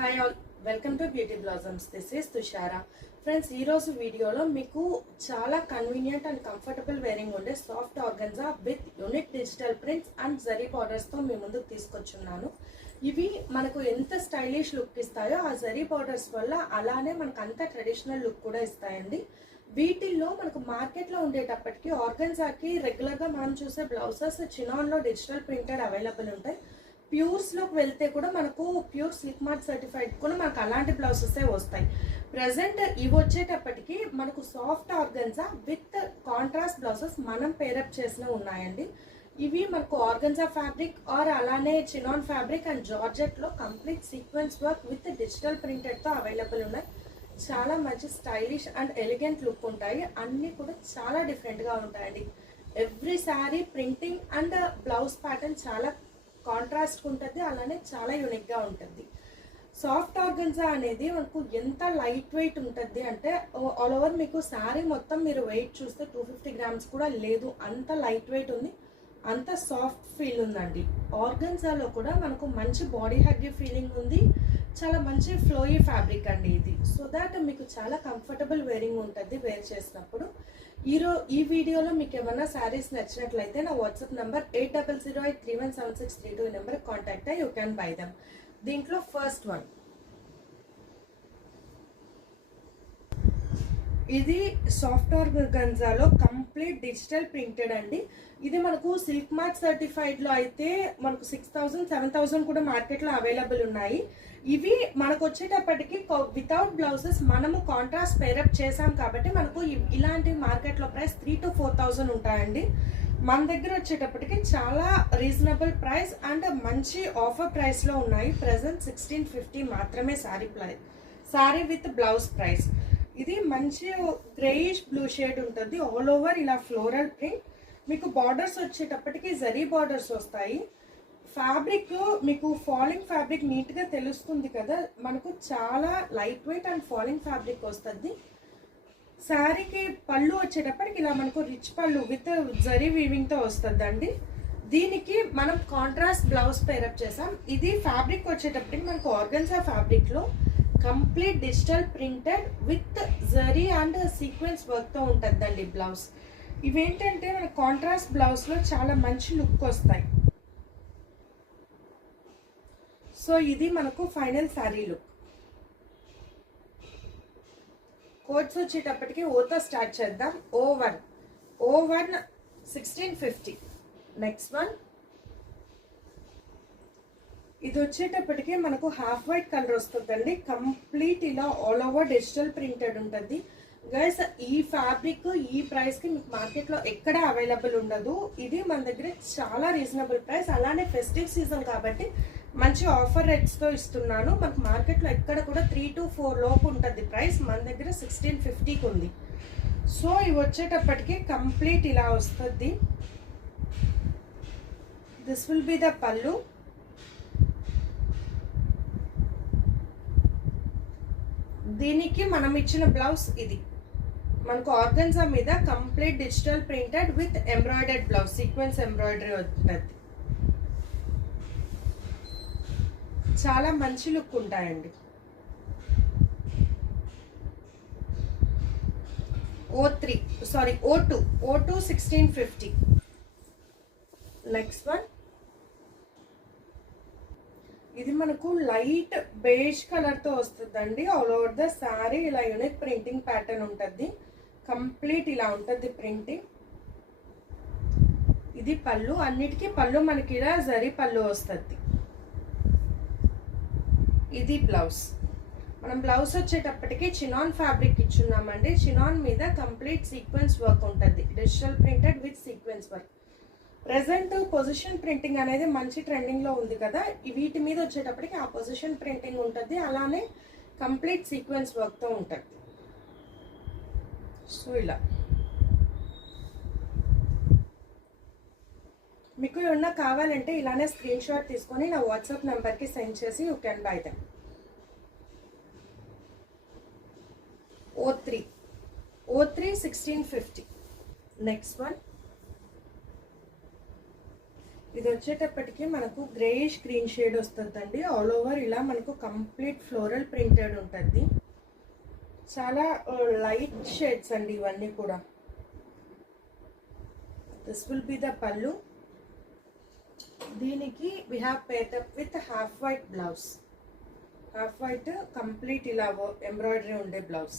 Hi all, welcome to Beauty Blossoms. This is Tushara. Friends, ఈరోజు వీడియోలో మీకు చాలా కన్వీనియంట్ అండ్ కంఫర్టబుల్ వేరింగ్ ఉండే soft organza with unique digital prints and zari బార్డర్స్తో మీ ముందుకు తీసుకొచ్చున్నాను. ఇవి మనకు ఎంత స్టైలిష్ లుక్ ఇస్తాయో ఆ జరీ బార్డర్స్ వల్ల అలానే మనకు అంత ట్రెడిషనల్ లుక్ కూడా ఇస్తాయండి. వీటిల్లో మనకు మార్కెట్లో ఉండేటప్పటికి ఆర్గన్జాకి రెగ్యులర్గా మనం చూసే బ్లౌజెస్ చినాన్లో డిజిటల్ ప్రింటెడ్ అవైలబుల్ ఉంటాయి. ప్యూర్స్లోకి వెళ్తే కూడా మనకు ప్యూర్ సిల్క్ మార్క్ సర్టిఫైడ్ కూడా మనకు అలాంటి బ్లౌజెసే వస్తాయి. ప్రజెంట్ ఇవి వచ్చేటప్పటికి మనకు soft organza with contrast blouses మనం పేరప్ చేసిన ఉన్నాయండి. ఇవి మనకు ఆర్గన్జా ఫ్యాబ్రిక్ ఆర్ అలానే చినాన్ ఫ్యాబ్రిక్ అండ్ జార్జెట్లో complete sequence work with digital ప్రింటెడ్తో అవైలబుల్ ఉన్నాయి. చాలా మంచి స్టైలిష్ అండ్ ఎలిగెంట్ లుక్ ఉంటాయి. అన్నీ కూడా చాలా డిఫరెంట్గా ఉంటాయండి. Every sari printing and blouse pattern చాలా కాంట్రాస్ట్ ఉంటుంది, అలానే చాలా యూనిక్గా ఉంటుంది. సాఫ్ట్ ఆర్గన్జా అనేది మనకు ఎంత లైట్ వెయిట్ ఉంటుంది అంటే ఆల్ ఓవర్ మీకు శారీ మొత్తం మీరు వెయిట్ చూస్తే 250 గ్రామ్స్ కూడా లేదు, అంత లైట్ వెయిట్ ఉంది, అంత సాఫ్ట్ ఫీల్ ఉందండి. ఆర్గన్జాలో కూడా మనకు మంచి బాడీ హగ్గీ ఫీలింగ్ ఉంది, చాలా మంచి ఫ్లోయీ ఫ్యాబ్రిక్ అండి ఇది. సో దాట్ మీకు చాలా కంఫర్టబుల్ వేరింగ్ ఉంటుంది వేర్ చేసినప్పుడు. ఈ వీడియోలో మీకు ఏమన్నా శారీస్ నచ్చినట్లయితే నా వాట్సాప్ నెంబర్ 8008317632 ఈ నెంబర్కి కాంటాక్ట్ అయ్యి యూ క్యాన్ బై దమ్. దీంట్లో ఫస్ట్ వన్ ఇది సాఫ్ట్ ఆర్గన్జాలో కంప్లీట్ డిజిటల్ ప్రింటెడ్ అండి. ఇది మనకు సిల్క్ మార్క్ సర్టిఫైడ్లో అయితే మనకు 6000 7000 కూడా మార్కెట్లో అవైలబుల్ ఉన్నాయి. ఇవి మనకు వచ్చేటప్పటికి వితౌట్ బ్లౌజెస్ మనము కాంట్రాస్ట్ పేరప్ చేసాం కాబట్టి మనకు ఇలాంటి మార్కెట్లో ప్రైస్ 3000 to 4000 ఉంటాయండి. మన దగ్గర వచ్చేటప్పటికి చాలా రీజనబుల్ ప్రైస్ అండ్ మంచి ఆఫర్ ప్రైస్లో ఉన్నాయి. ప్రజెంట్ 1650 మాత్రమే శారీ విత్ బ్లౌజ్ ప్రైస్. ఇది మంచి గ్రేయిష్ బ్లూ షేడ్ ఉంటుంది, ఆల్ ఓవర్ ఇలా ఫ్లోరల్ ప్రింట్. మీకు బార్డర్స్ వచ్చేటప్పటికి జరీ బార్డర్స్ వస్తాయి. ఫ్యాబ్రిక్ మీకు ఫాలింగ్ ఫ్యాబ్రిక్ నీట్గా తెలుస్తుంది కదా, మనకు చాలా light weight and falling fabric వస్తుంది. శారీకి పళ్ళు వచ్చేటప్పటికి ఇలా మనకు రిచ్ పళ్ళు విత్ జరీ వీవింగ్తో వస్తుందండి. దీనికి మనం కాంట్రాస్ట్ బ్లౌజ్ పేరప్ చేసాం. ఇది ఫ్యాబ్రిక్ వచ్చేటప్పటికి మనకు ఆర్గన్జా ఫ్యాబ్రిక్లో complete digital printed with zari and sequence వర్క్తో ఉంటుందండి బ్లౌజ్. ఇవేంటంటే మన కాంట్రాస్ట్ బ్లౌజ్లో చాలా మంచి లుక్ వస్తాయి. సో ఇది మనకు ఫైనల్ శారీ లుక్. కోడ్స్ వచ్చేటప్పటికి ఓతో స్టార్ట్ చేద్దాం. O1 1650. నెక్స్ట్ వన్ ఇది వచ్చేటప్పటికి మనకు హాఫ్ వైట్ కలర్ వస్తుందండి. కంప్లీట్ ఇలా ఆల్ ఓవర్ డిజిటల్ ప్రింటెడ్ ఉంటుంది గైస్. ఈ ఫ్యాబ్రిక్ ఈ ప్రైస్కి మీకు మార్కెట్లో ఎక్కడ అవైలబుల్ ఉండదు. ఇది మన దగ్గర చాలా రీజనబుల్ ప్రైస్, అలానే ఫెస్టివ్ సీజన్ కాబట్టి మంచి ఆఫర్ రేట్స్తో ఇస్తున్నాను. మనకు మార్కెట్లో ఎక్కడ కూడా 3 to 4 లోపు ఉంటుంది ప్రైస్, మన దగ్గర 1650కి ఉంది. సో ఇవి వచ్చేటప్పటికి కంప్లీట్ ఇలా వస్తుంది. దిస్ విల్ బి ద పళ్ళు. దీనికి మనం ఇచ్చిన బ్లౌజ్ ఇది. మనకు ఆర్గన్జా మీద complete digital printed with embroidered blouse, sequence embroidery ఉంటుంది. చాలా మంచి లుక్ ఉంటాయండి. O2 1650. నెక్స్ట్ వన్ ఇది మనకు లైట్ బేజ్ కలర్తో వస్తుందండి. ఆల్ ఓవర్ ద శారీ ఇలా యూనిక్ ప్రింటింగ్ ప్యాటర్న్ ఉంటుంది. కంప్లీట్ ఇలా ఉంటుంది ప్రింటింగ్. ఇది పళ్ళు, అన్నిటికీ పళ్ళు మనకి ఇలా జరీ పళ్ళు వస్తుంది. ఇది బ్లౌజ్. మనం బ్లౌజ్ వచ్చేటప్పటికి చినాన్ ఫ్యాబ్రిక్ ఇచ్చున్నామండి. చినాన్ మీద కంప్లీట్ సీక్వెన్స్ వర్క్ ఉంటుంది, digital printed with sequence work. Present position printing అనేది మంచి ట్రెండింగ్లో ఉంది కదా, వీటి మీద వచ్చేటప్పటికి ఆ పొజిషన్ ప్రింటింగ్ ఉంటుంది, అలానే కంప్లీట్ సీక్వెన్స్ వర్క్తో ఉంటుంది. సో ఇలా మీకు ఏమన్నా కావాలంటే ఇలానే స్క్రీన్ షాట్ తీసుకొని నా వాట్సాప్ నెంబర్కి సెండ్ చేసి you can buy them. O3 1650. Next one ఇది వచ్చేటప్పటికి మనకు గ్రేయిష్ గ్రీన్ షేడ్ వస్తుందండి. ఆల్ ఓవర్ ఇలా మనకు కంప్లీట్ ఫ్లోరల్ ప్రింటెడ్ ఉంటుంది. చాలా లైట్ షేడ్స్ అండి ఇవన్నీ కూడా. దిస్ విల్ బి ద పళ్ళు. దీనికి we have paired up with half white blouse. Half white complete ఇలా ఎంబ్రాయిడరీ ఉండే బ్లౌజ్.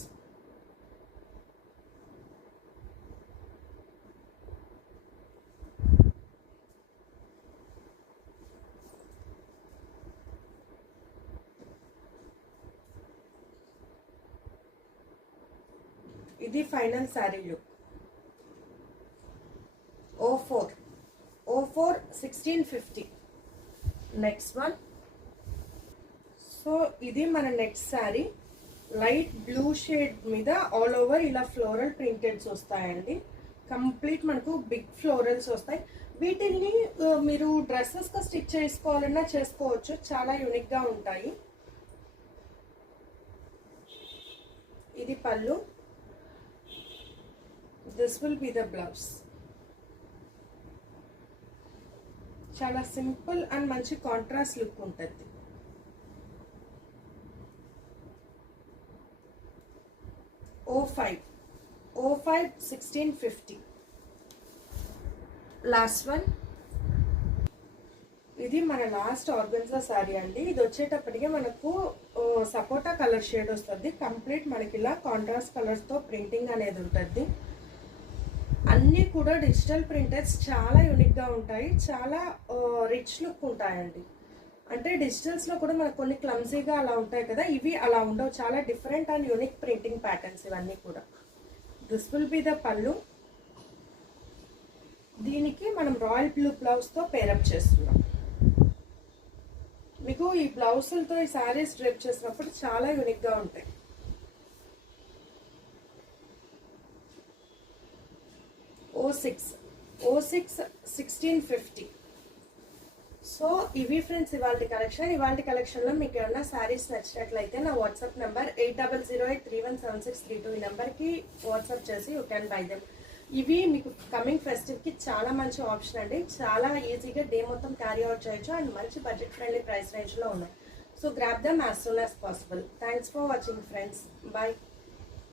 ఇది final sari look. O4 1650. Next one. So ఇది మన next sari. Light blue shade మీద ఆల్ ఓవర్ ఇలా ఫ్లోరల్ ప్రింటెడ్స్ వస్తాయండి. కంప్లీట్ మనకు బిగ్ ఫ్లోరల్స్ వస్తాయి. వీటిని మీరు డ్రెస్సెస్గా స్టిచ్ చేసుకోవాలన్నా చేసుకోవచ్చు. చాలా యూనిక్గా ఉంటాయి. ఇది పళ్ళు. This will be the blouse. చాలా సింపుల్ అండ్ మంచి కాంట్రాస్ట్ లుక్ ఉంటుంది. O5 1650. Last one. ఇది మన లాస్ట్ ఆర్గన్జా శారీ అండి. ఇది వచ్చేటప్పటికి మనకు సపోటా కలర్ షేడ్ వస్తుంది. కంప్లీట్ మనకి ఇలా కాంట్రాస్ట్ కలర్స్తో ప్రింటింగ్ అనేది ఉంటుంది. అన్నీ కూడా డిజిటల్ ప్రింటర్స్ చాలా యూనిక్గా ఉంటాయి. చాలా రిచ్ లుక్ ఉంటాయండి. అంటే డిజిటల్స్లో కూడా మనకు కొన్ని క్లమ్జీగా అలా ఉంటాయి కదా, ఇవి అలా ఉండవు. చాలా different and unique printing patterns ఇవన్నీ కూడా. దిస్ విల్ బి ద పళ్ళు. దీనికి మనం రాయల్ బ్లూ బ్లౌజ్తో పేరప్ చేస్తున్నాం. మీకు ఈ బ్లౌజులతో ఈ శారీస్ డ్రెప్ చేసినప్పుడు చాలా యూనిక్గా ఉంటాయి. O6 1650. సో ఇవి ఫ్రెండ్స్ ఇవాళ కలెక్షన్. ఇవాళ కలెక్షన్లో మీకు ఏమన్నా శారీస్ నచ్చినట్లయితే నా వాట్సాప్ నెంబర్ 8008317632 ఈ నెంబర్కి వాట్సాప్ చేసి యూ క్యాన్ బై దెమ్. ఇవి మీకు కమింగ్ ఫెస్టివ్కి చాలా మంచి ఆప్షన్ అండి. చాలా ఈజీగా డే మొత్తం క్యారీ అవుట్ చేయొచ్చు అండ్ మంచి బడ్జెట్ ఫ్రెండ్లీ ప్రైస్ రేంజ్లో ఉన్నాయి. So grab them as soon as possible. Thanks for watching friends. Bye.